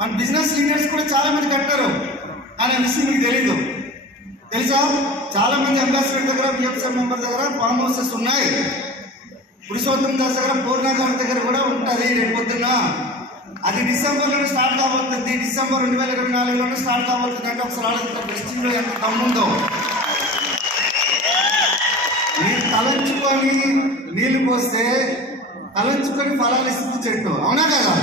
మన business leaders కూడా చాలా మంది కట్టారు, కానీ ఆ విషయం మీకు తెలీదు. తెలుసా? చాలా మంది అంబాసిడర్ దగ్గర, బిఎఫ్ఎం మెంబర్ దగ్గర ఫామ్ హౌసెస్ ఉన్నాయి. పురుషోత్తం దాస్ దగ్గర, పూర్ణ గారి దగ్గర కూడా ఉంటుంది. రేపు పొద్దున్న అది డిసెంబర్లోనే స్టార్ట్ కాబోతుంది. డిసెంబర్ 2024లోనే స్టార్ట్ కాబోతుంది. అంటే ఒకసారి ఆలోచించారు వెస్టింగ్లో ఎంత దమ్ముందో. మీరు తలంచుకొని నీళ్లు పోస్తే తలంచుకొని ఫలాలు ఇస్తుంది చెట్టు, అవునా కదా?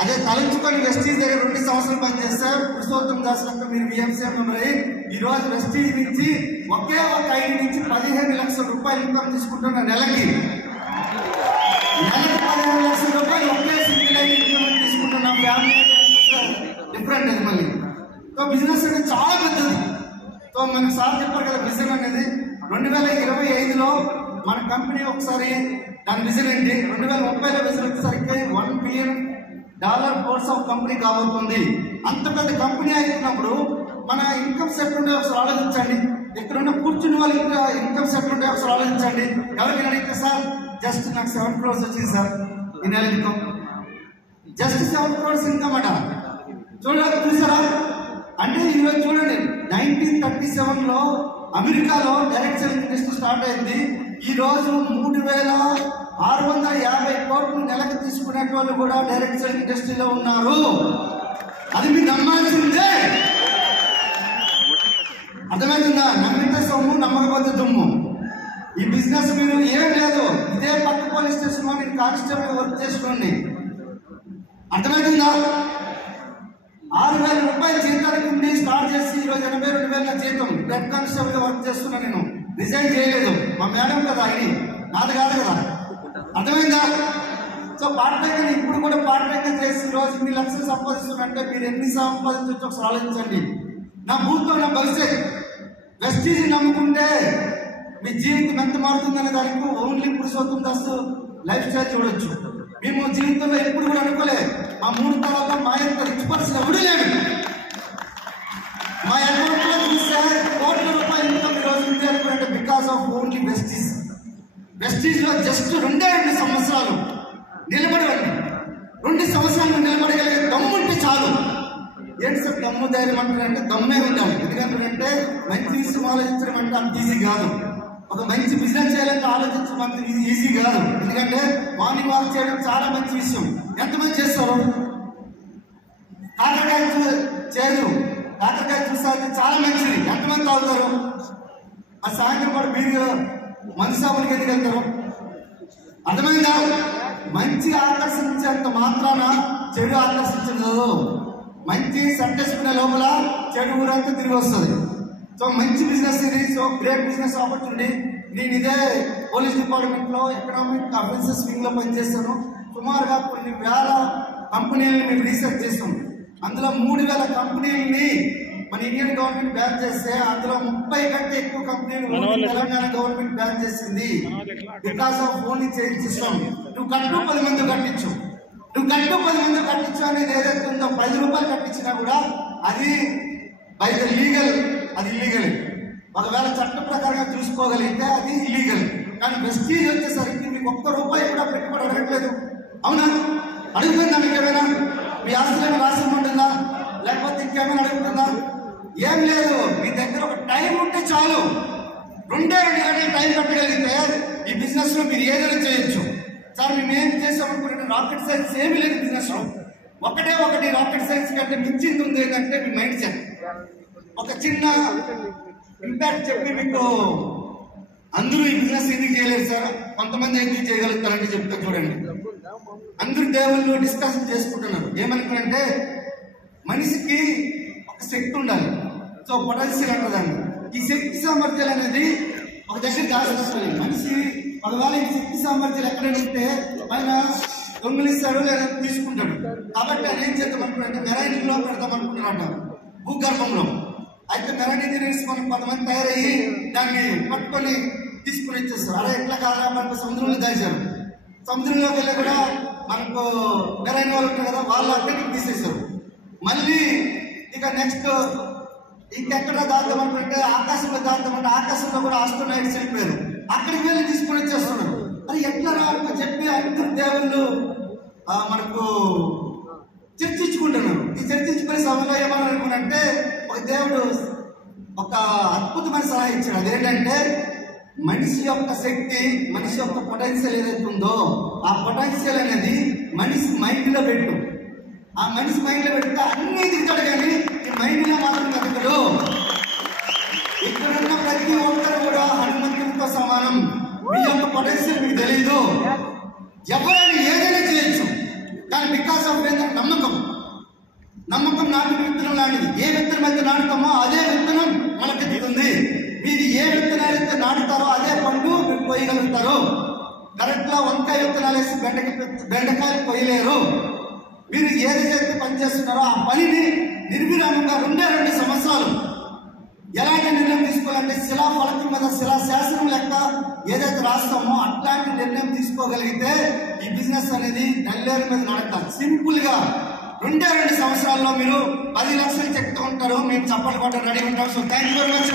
అదే తలంచుకొని వెస్టీజ్ దగ్గర 2 సంవత్సరాలు పనిచేస్తే పురుషోత్తం దాస్ అంటే మీరు బిఎంసీ మెంబర్ అయ్యి ఈ రోజు వెస్టీజ్ నుంచి ఒకే ఒక ఐడి నుంచి 15 లక్షల రూపాయలు ఇన్కమ్ తీసుకుంటున్న నెలకి 15 లక్షల రూపాయలు ఒకే సింగిల్ ఐడి ఇన్కమ్ తీసుకుంటున్న ఫ్యామిలీ డిఫరెంట్ అది మళ్ళీ. సో బిజినెస్ అనేది చాలా పెద్దది. సో మనకు సార్ చెప్పారు కదా, విజన్ అనేది 2025లో మన కంపెనీ ఒకసారి దాని విజన్ ఏంటి, 2030లో విజన్ వచ్చేసరికి $1 బిలియన్ కోర్స్ ఆఫ్ కంపెనీ కాబోతుంది. అంత పెద్ద కంపెనీ అయినప్పుడు మన ఇన్కమ్ సెట్ ఉండే ఒకసారి ఆలోచించండి. ఎక్కడున్న కూర్చుని వాళ్ళ ఇన్కమ్ సెట్ ఉండే ఒకసారి ఆలోచించండి. ఎవరికైనా అడిగితే సార్ జస్ట్ నాకు 7 crores వచ్చింది సార్ ఈ నెల ఇన్కమ్, జస్ట్ 7 crores ఇన్కమ్ అట. చూసారా? అంటే ఈరోజు చూడండి, 1937లో అమెరికాలో డైరెక్ట్ సెల్లింగ్ ఇండస్ట్రీ స్టార్ట్ అయింది. ఈ రోజు 3650 కోట్లు నెలకు తీసుకునే వాళ్ళు కూడా డైరెక్ట్ సెల్లింగ్ ఇండస్ట్రీలో ఉన్నారు. అది మీరు నమ్మాల్సిందే. అర్థమవుతుందా? నమ్మితే సొమ్ము, నమ్మకపోతే దుమ్ము. ఈ బిజినెస్ మీరు ఏం లేదు, ఇదే పక్క పోలీస్ స్టేషన్ లో నేను కానిస్టేబుల్ వర్క్ చేసుకోండి. అర్థమవుతుందా? 6,000 రూపాయలు జీతానికి ఉండి స్టార్ట్ చేసి ఈ రోజు 82,000 జీతం హెడ్ కానిస్టేబుల్ వరకు చేస్తున్నా. నేను రిజైన్ చేయలేదు, మా మేడం కదా, ఇది నాది కాదు కదా. అర్థమైందా? సో పార్ట్ టైం ఇప్పుడు కూడా పార్ట్ టైం చేసి ఈ రోజు 2 లక్షలు సంపాదిస్తున్నంటే మీరు ఎన్ని సంపాదించవచ్చు ఒకసారి ఆలోచించండి. నా భూతో నా భవిష్యత్ వెస్టీజ్ నమ్ముకుంటే మీ జీవితం ఎంత మారుతుందనే దానికి only Purushottam Das life style చూడొచ్చు. మేము జీవితంలో ఎప్పుడు కూడా అనుకోలే మా 3 తరాల మా యొక్క రిచ్ పర్సన్ ఎవడూ లేడు. మా అకౌంట్ లో చూస్తే కోట్ల రూపాయలు ఇన్కమ్ ఈ రోజు ఉంది అనుకుంటే because of only Vestige. Vestige లో జస్ట్ 2 సంవత్సరాలు నిలబడవండి. 2 సంవత్సరాలు నిలబడగలిగే దమ్ము ఉంటే చాలు. ఏంటి సార్ దమ్ము ధైర్యం అంటారంటే దమ్మే ఉండాలి. ఎందుకంటే మంచి విషయం ఆలోచించడం అంటే అంత ఈజీ కాదు. ఒక మంచి బిజినెస్ చేయాలంటే ఆలోచించడం అంత ఈజీ కాదు. ఎందుకంటే మార్నింగ్ వాక్ చేయడం చాలా మంచి విషయం. ఎంతమంది చేస్తారు? కాకరకాయ చేయరు, కాకరకాయ చూసాక చాలా మంచిది. ఎంతమంది తాగుతారు? ఆ సాయంత్రం పాటు మీరు మంచి సాపులకి ఎందుకు వెళ్తారు? అర్థమైందా? మంచి ఆకర్షించేంత మాత్రాన చెడు ఆకర్షించదు. మంచి సట్టేసుకునే లోపల చెడు ఊరంతా తిరిగి వస్తుంది. సో మంచి బిజినెస్ ఇది. So great business opportunity. నేను ఇదే పోలీస్ డిపార్ట్మెంట్ లో ఎకనామిక్ అఫెన్సెస్ వింగ్ లో పనిచేస్తాను. సుమారుగా కొన్ని వేల కంపెనీలని మేము రీసెర్చ్ చేస్తాం. అందులో 3,000 కంపెనీలని మన ఇండియన్ గవర్నమెంట్ బ్యాన్ చేస్తే అందులో 30 కంటే ఎక్కువ కంపెనీలు తెలంగాణ గవర్నమెంట్ బ్యాన్ చేసింది. Because of only change system. నువ్వు కట్టు 10 మంది కట్టించు, నువ్వు కట్టు 10 మంది కట్టించు అనేది ఏదైతే ఉందో 10 రూపాయలు కట్టించినా కూడా అది బై ద లీగల్, అది ఇల్లీగల్. ఒకవేళ చట్ట ప్రకారంగా చూసుకోగలిగితే అది ఇల్లీగల్. కానీ వెస్టీజ్ వచ్చేసరికి మీకు ₹1 కూడా పెట్టుబడి అడగట్లేదు. అవునా? అడుగుతుందా? మీకు ఏమైనా మీ ఆస్తులను రాసి ఉంటుందా? లేకపోతే ఇంకేమైనా అడుగుతుందా? ఏం లేదు. మీ దగ్గర ఒక టైం ఉంటే చాలు. 2 గంటలు టైం పెట్టగలిగితే ఈ బిజినెస్ లో మీరు ఏదైనా చేయొచ్చు. సార్ మేము ఏం చేసామనుకుంటే రాకెట్ సైన్స్ ఏమీ లేదు బిజినెస్ లో. ఒకటి రాకెట్ సైన్స్ కంటే మించింది ఉంది ఏంటంటే మీ మైండ్ సెట్. ఒక చిన్న ఇంపాక్ట్ చెప్పి మీకు అందరూ ఈ బిజినెస్ ఎందుకు చేయలేదు సార్, కొంతమంది ఎందుకు చేయగలుగుతారంటే చెప్తా చూడండి. అందరూ దేవుళ్ళు డిస్కషన్ చేసుకుంటున్నారు. ఏమనుకుంటే మనిషికి ఒక శక్తి ఉండాలి. సో పొటెన్షియల్ అంటదండి. ఈ శక్తి సామర్థ్యాలు అనేది ఒక దగ్గర దాచిస్తుంది. మనిషి ఒకవేళ ఈ శక్తి సామర్థ్యాలు ఎక్కడైనా ఉంటే ఆయన దొంగలిస్తాడు లేదా తీసుకుంటాడు. కాబట్టి ఆయన ఏం చేద్దాం అనుకుంటే మెరైన్ లో పెడతాం అనుకుంటున్నట్ట భూగర్భంలో. అయితే మెరైన్ ఇంజనీర్స్ మనం కొంతమంది తయారయ్యి దాన్ని పట్టుకొని తీసుకుని ఇచ్చేస్తారు. అలా ఎట్లా కాదా మనకు సముద్రంలో దాచారు. సముద్రంలోకి వెళ్ళి కూడా మనకు మెరైన్ వాళ్ళు ఉంటారు కదా, వాళ్ళు అక్కడికి తీసేస్తారు. మళ్ళీ ఇక నెక్స్ట్ ఇంకెక్కడ దాద్దాం అనుకుంటే ఆకాశంలో దాద్దామంటే ఆకాశంలో కూడా ఆస్ట్రోనైట్స్ వెళ్ళిపోయారు. అక్కడికి వెళ్ళి తీసుకుని వచ్చేస్తున్నాడు. అది ఎట్లా రాక చెప్పి అందరు దేవుళ్ళు మనకు సభలో ఏమని అనుకున్నంటే ఒక దేవుడు ఒక అద్భుతమైన సలహా ఇచ్చాడు. అదేంటంటే మనిషి యొక్క శక్తి, మనిషి యొక్క పొటెన్షియల్ ఏదైతే ఉందో ఆ పొటెన్షియల్ అనేది మనిషి మైండ్ లో పెట్టు. ఆ మనిషి మైండ్ లో పెడితే అన్ని దిగుతాడు, కానీ ఈ మైండ్ లో మాత్రం ఎదగడు. ఇక్కడున్న ప్రతి ఒక్కరు కూడా హనుమంతుడితో సమానం. మీ యొక్క పొటెన్షియల్ మీకు తెలియదు. ఎవరైనా ఏదైనా చేయొచ్చు, కానీ బికాస్ ఆఫ్ నమ్మకం. నమ్మకం నాటిన విత్తనం లాంటిది. ఏ విత్తనం అయితే నాటుతామో అదే విత్తనం మొలకెత్తుతుంది. మీరు ఏ విత్తనాలు అయితే నాటుతారో అదే పండు మీరు కొయ్యగలుగుతారు. కరెక్ట్ గా వంకాయ విత్తనాలు వేసి బెండకాయలు కొయ్యలేరు. మీరు ఏదైతే పని చేస్తున్నారో ఆ పనిని నిర్విరామంగా 2 సంవత్సరాలు ఎలాంటి నిర్ణయం తీసుకోవాలంటే శిలా ఫలకం మీద శిలా శాసనం లెక్క ఏదైతే రాస్తామో అట్లాంటి నిర్ణయం తీసుకోగలిగితే ఈ బిజినెస్ అనేది నల్లేరు మీద నడక. సింపుల్ గా 2 సంవత్సరాల్లో మీరు 10 లక్షలు చెప్తూ ఉంటారు. మేము చప్పట్లు కొట్టడం రెడీ ఉంటాం. So thank you very much.